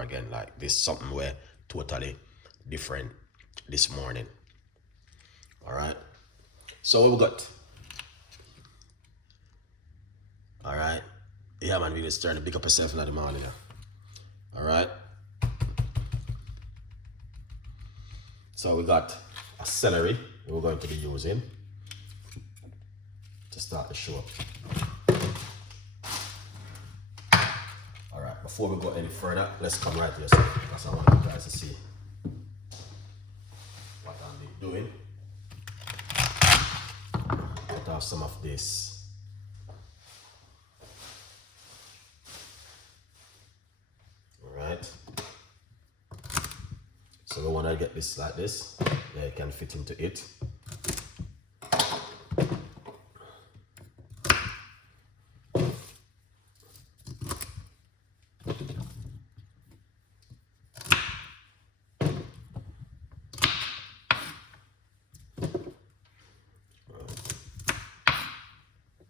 again. Like this something where totally different this morning. All right. So what we got? All right. Yeah, man, we just trying to pick up yourself in the morning. Yeah. All right. So we got a celery we're going to be using to start the show. All right. Before we go any further, let's come right here. So that's what I want you guys to see what I'm doing. Put off some of this. All right. So we want to get this like this. Yeah, it can fit into it.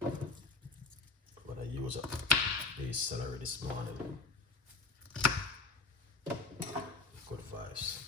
I'm gonna use up this celery this morning. Good vibes.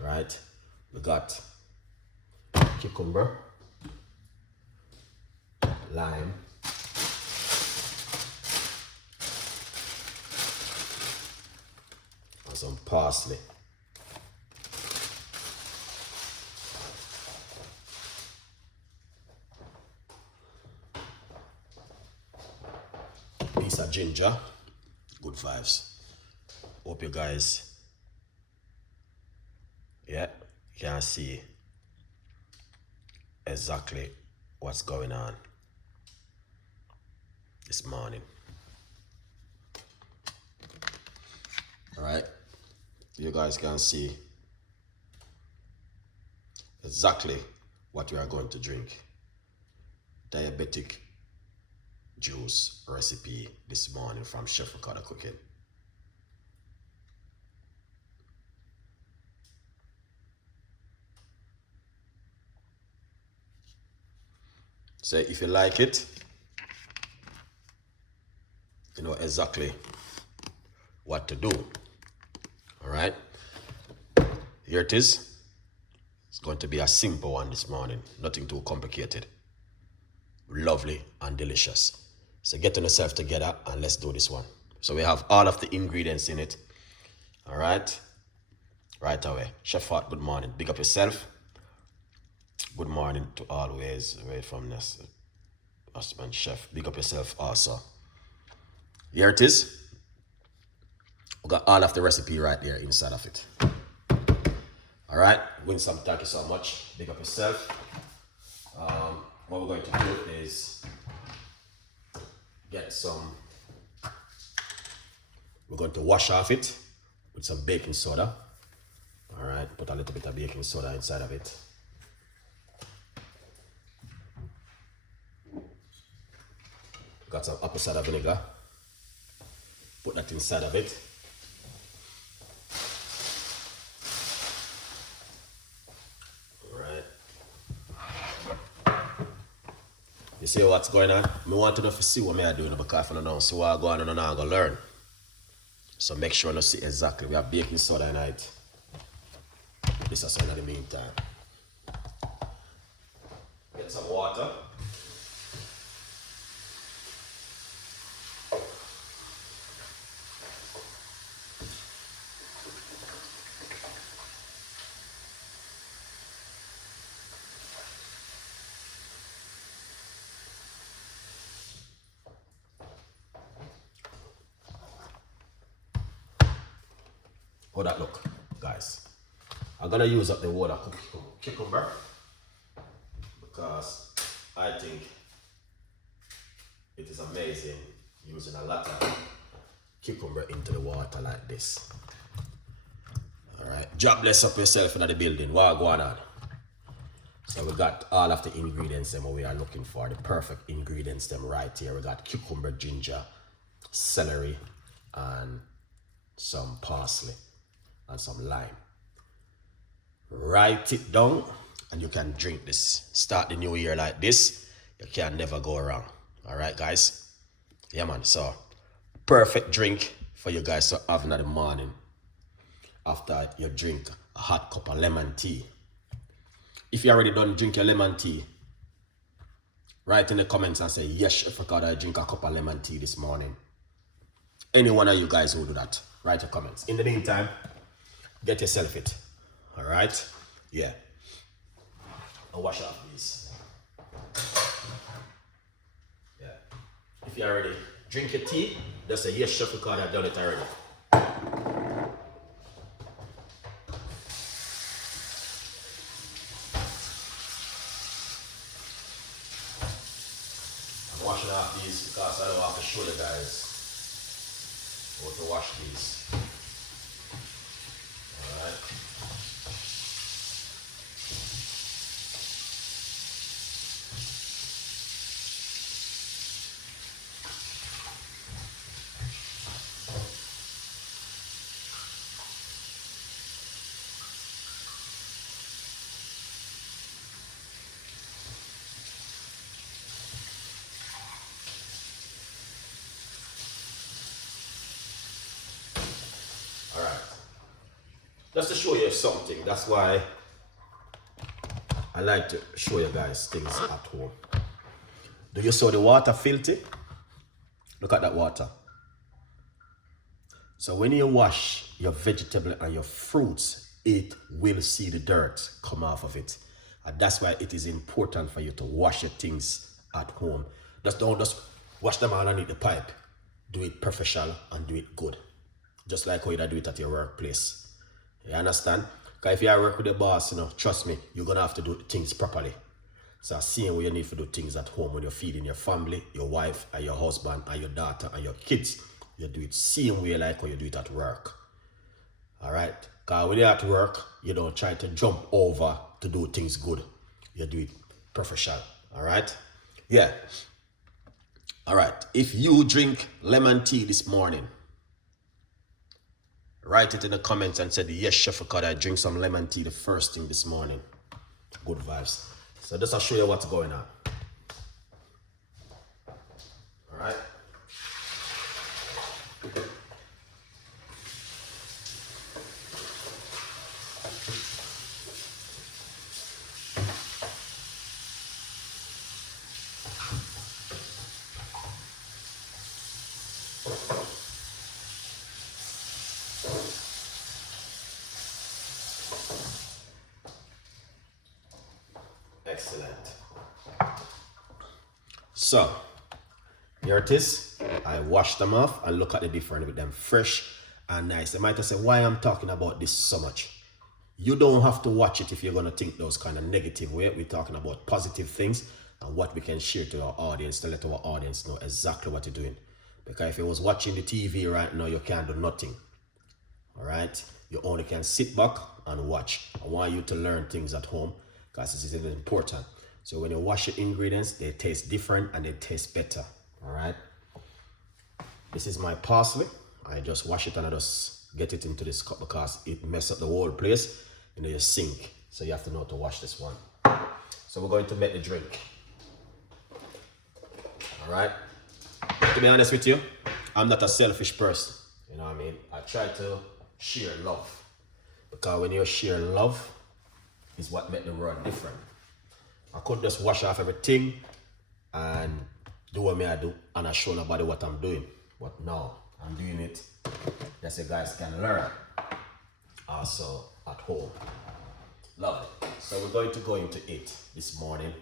Right, we got cucumber, lime, and some parsley. Piece of ginger, good vibes. Hope you guys, yeah, can see exactly what's going on this morning. All right, you guys can see exactly what we are going to drink. Diabetic juice recipe this morning from Chef Ricardo Cooking. So if you like it, you know exactly what to do. All right, here it is. It's going to be a simple one this morning, nothing too complicated. Lovely and delicious. So get yourself together and let's do this one. So we have all of the ingredients in it. All right, right away. Chef Art, good morning. Big up yourself. Good morning to always away from this husband chef. Big up yourself also. Here it is. We got all of the recipe right there inside of it. All right, win some. Thank you so much. Big up yourself. What we're going to do is get some. We're going to wash off it with some baking soda. All right, put a little bit of baking soda inside of it. Got some apple cider vinegar. Put that inside of it. You see what's going on? I want to know if you see what I'm doing because if I don't see what I'm going on, I'm not going to learn. So make sure you see exactly. We have baking soda in it. This is in the meantime. Get some water. How that look, guys? I'm gonna use up the water cucumber because I think it is amazing using a lot of cucumber into the water like this. All right, job bless up yourself in the building. What going on? So we got all of the ingredients them we are looking for, the perfect ingredients them right here. We got cucumber, ginger, celery, and some parsley and some lime. Write it down and you can drink this. Start the new year like this, you can never go wrong. All right, guys? Yeah, man. So perfect drink for you guys to have in the morning after you drink a hot cup of lemon tea. If you already done drink your lemon tea, write in the comments and say, yes, Chef Ricardo, I drink a cup of lemon tea this morning. Any one of you guys who do that, write your comments. In the meantime, get yourself it. All right? Yeah. I'll wash off these. Yeah. If you already drink your tea, just say, yes, Chef Ricardo, I've done it already. I'm washing off these because I don't have to show you guys how to wash these. Alright. Alright. Just to show you something, that's why I like to show you guys things at home. Do you saw the water filthy? Look at that water. So when you wash your vegetable and your fruits, it will see the dirt come off of it. And that's why it is important for you to wash your things at home. Don't just wash them underneath the pipe. Do it professional and do it good. Just like how you do it at your workplace. You understand? Because if you work with the boss, trust me, you're going to have to do things properly. So same way you need to do things at home when you're feeding your family, your wife, and your husband, and your daughter, and your kids. You do it same way like how you do it at work. Alright? Because when you're at work, you don't try to jump over to do things good. You do it professional. Alright? Yeah. Alright. If you drink lemon tea this morning, write it in the comments and say, yes, Chef Ricardo, I drink some lemon tea the first thing this morning. Good vibes. So just I'll show you what's going on. Alright? Excellent. So, here it is. I washed them off and look at the difference with them fresh and nice. You might have said, why I'm talking about this so much? You don't have to watch it if you're going to think those kind of negative way. We're talking about positive things and what we can share to our audience to let our audience know exactly what you're doing. Because if you was watching the TV right now, you can't do nothing. All right? You only can sit back and watch. I want you to learn things at home because this is important. So when you wash your ingredients, they taste different and they taste better. All right? This is my parsley. I just wash it and I just get it into this cup because it messes up the whole place in your sink. So you have to know how to wash this one. So we're going to make the drink. All right? To be honest with you, I'm not a selfish person. You know what I mean? I try to share love. Because when you share love, is what makes the world different. I could just wash off everything and do what I do and I show nobody what I'm doing. But no, I'm doing it that you guys can learn also at home. Love it. So we're going to go into it this morning.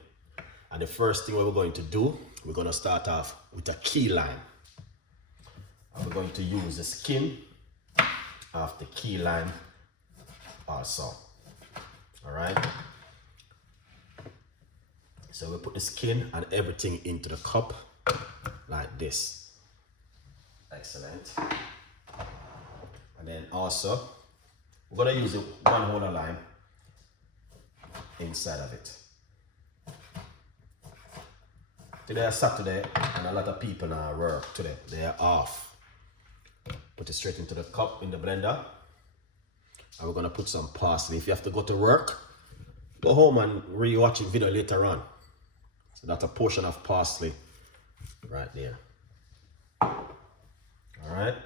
And the first thing we're going to do, we're going to start off with a key lime. And we're going to use the skin of the key lime also. All right. So we put the skin and everything into the cup like this. Excellent. And then also, we're going to use one whole lime inside of it. Today is Saturday and a lot of people now work today. They are off. Put it straight into the cup in the blender. And we're gonna put some parsley. If you have to go to work, go home and re-watch the video later on. So that's a portion of parsley right there. All right,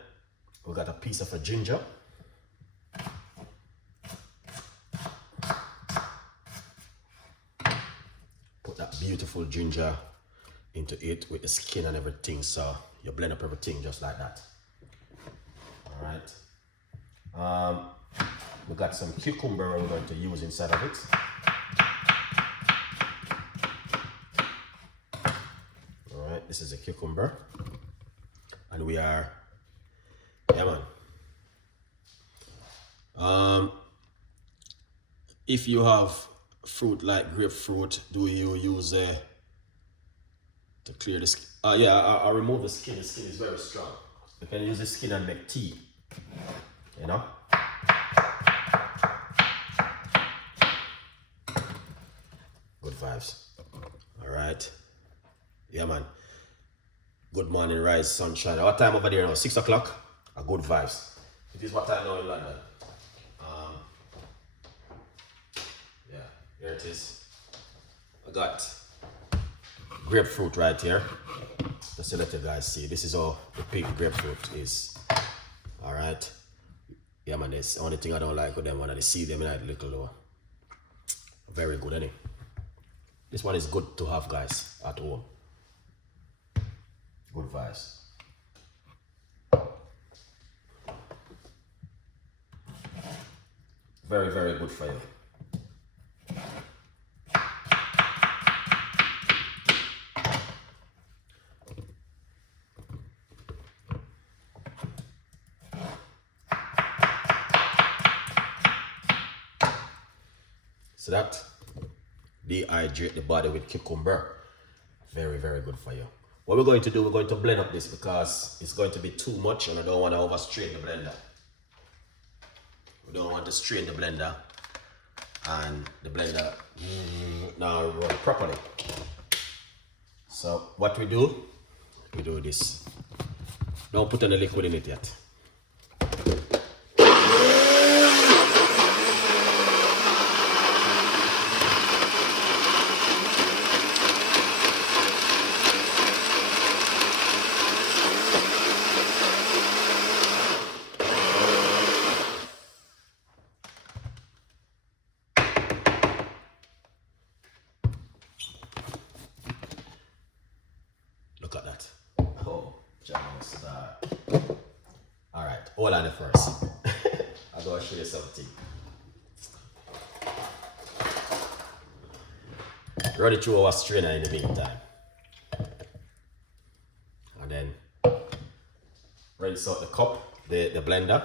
we got a piece of a ginger. Put that beautiful ginger into it with the skin and everything, so you blend up everything just like that. All right. We got some cucumber we're going to use inside of it. All right, this is a cucumber, and we are, yeah man. If you have fruit like grapefruit, do you use to clear the skin? Yeah, I'll remove the skin. The skin is very strong. You can use the skin and make tea, you know. Good vibes. All right. Yeah, man. Good morning, rise, sunshine. What time over there now? 6 o'clock? A good vibes. It is what time now in London. Yeah, here it is. I got grapefruit right here. Just to let you guys see. This is how the pink grapefruit is. All right. Yeah, man. That's the only thing I don't like with them when I see them in that little though. Very good, innit? This one is good to have, guys, at home. Good vibes. Very, very good for you. So that dehydrate the body with cucumber. Very, very good for you. What we're going to do, we're going to blend up this because it's going to be too much and I don't want to overstrain the blender. We don't want to strain the blender and the blender now run properly. So what we do this. Don't put any liquid in it yet. Look at that. Oh, star. Alright, hold on first. I'm going to show you something. Run it through our strainer in the meantime. And then rinse out the cup, the blender.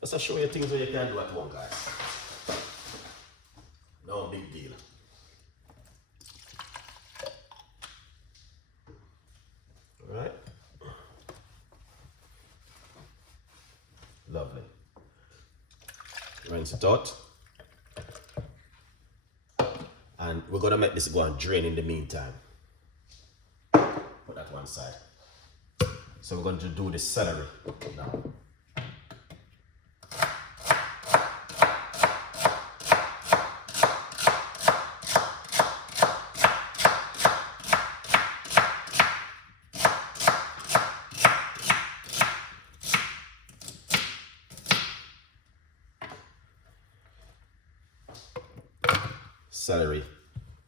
Just to show you things that you can do at home, guys. No big deal. Alright. Lovely. Rinse it out. And we're gonna make this go and drain in the meantime. Put that one side. So we're going to do the celery now. Celery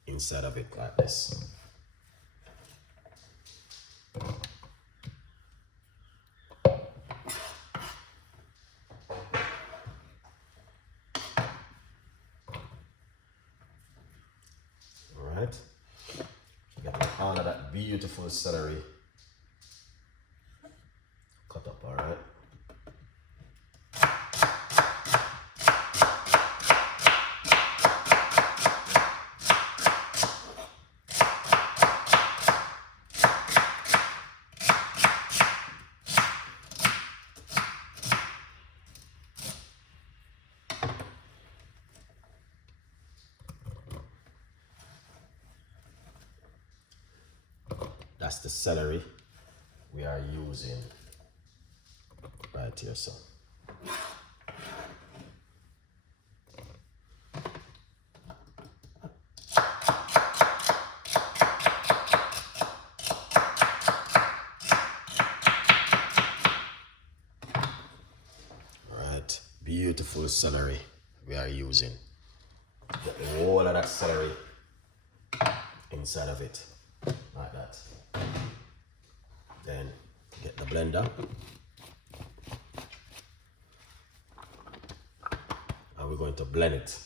inside of it like this. Alright. Get all of that beautiful celery cut up, alright. That's the celery we are using right here. So right, beautiful celery we are using. Get the whole of that celery inside of it like that. Then get the blender and we're going to blend it.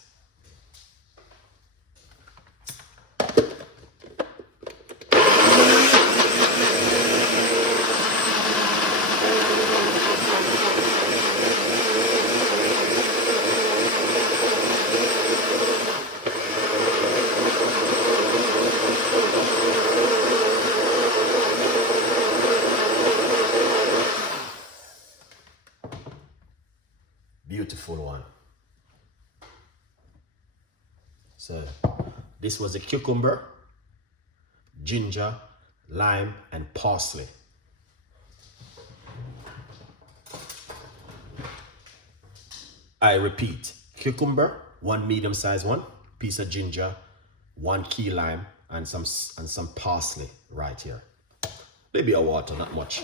Beautiful one. So this was the cucumber, ginger, lime, and parsley. I repeat, cucumber, 1 medium-sized one, piece of ginger, 1 key lime, and some parsley right here. Maybe a water, not much.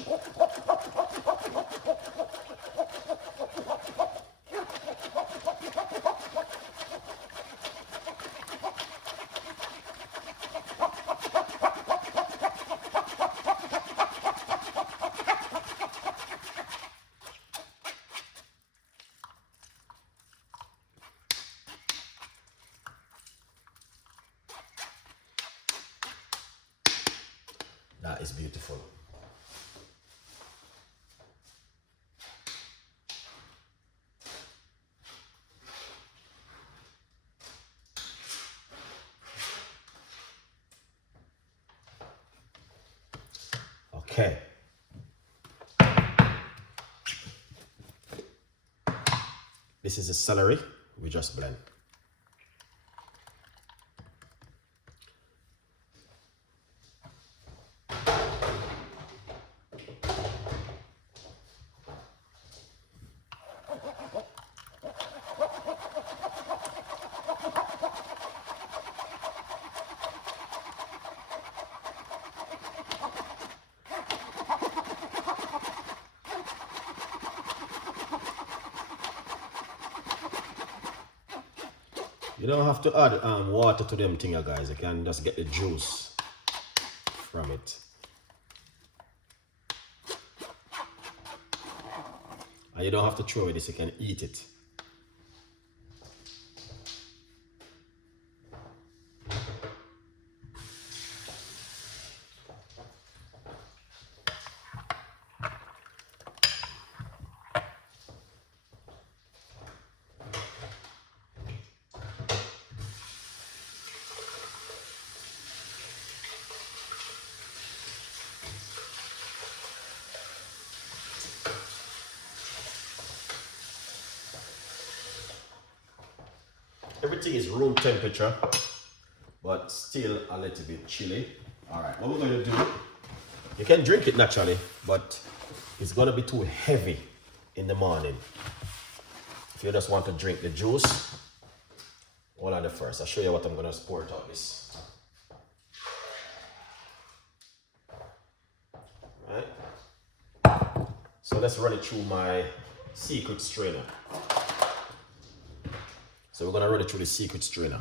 That is beautiful. Okay. This is the celery we just blend. You don't have to add water to them things, guys. You can just get the juice from it. And you don't have to throw this, you can eat it. Everything is room temperature, but still a little bit chilly. All right, what we're going to do, you can drink it naturally, but it's going to be too heavy in the morning. If you just want to drink the juice, hold on the first. I'll show you what I'm going to pour out this. All right. So let's run it through my secret strainer. So we're gonna run it through the secret strainer.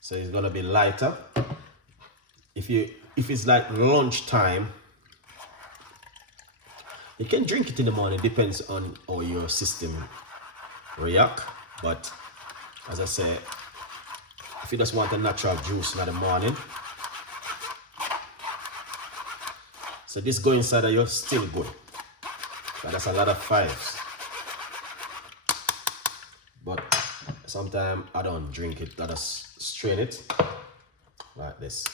So it's gonna be lighter. If it's like lunch time, you can drink it in the morning. Depends on how your system react. But as I say, if you just want a natural juice in the morning, so this go inside of you still good. But that's a lot of fives. But sometimes I don't drink it, I just strain it like this.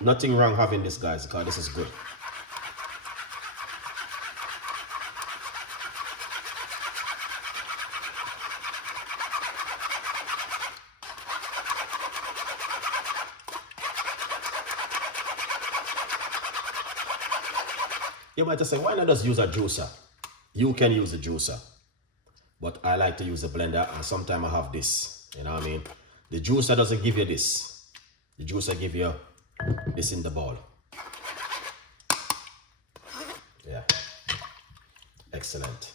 Nothing wrong having this, guys, because this is good. You might just say, why not just use a juicer? You can use a juicer, but I like to use a blender, and sometimes I have this, you know what I mean? The juicer doesn't give you this. The juicer give you this in the bowl. Yeah, excellent.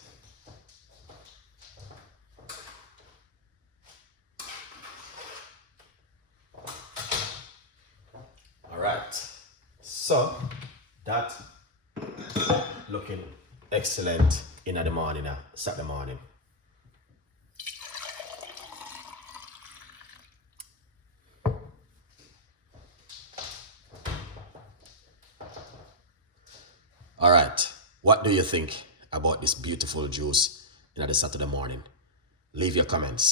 All right, so that looking excellent in the morning, Saturday morning. All right, what do you think about this beautiful juice in the Saturday morning? Leave your comments.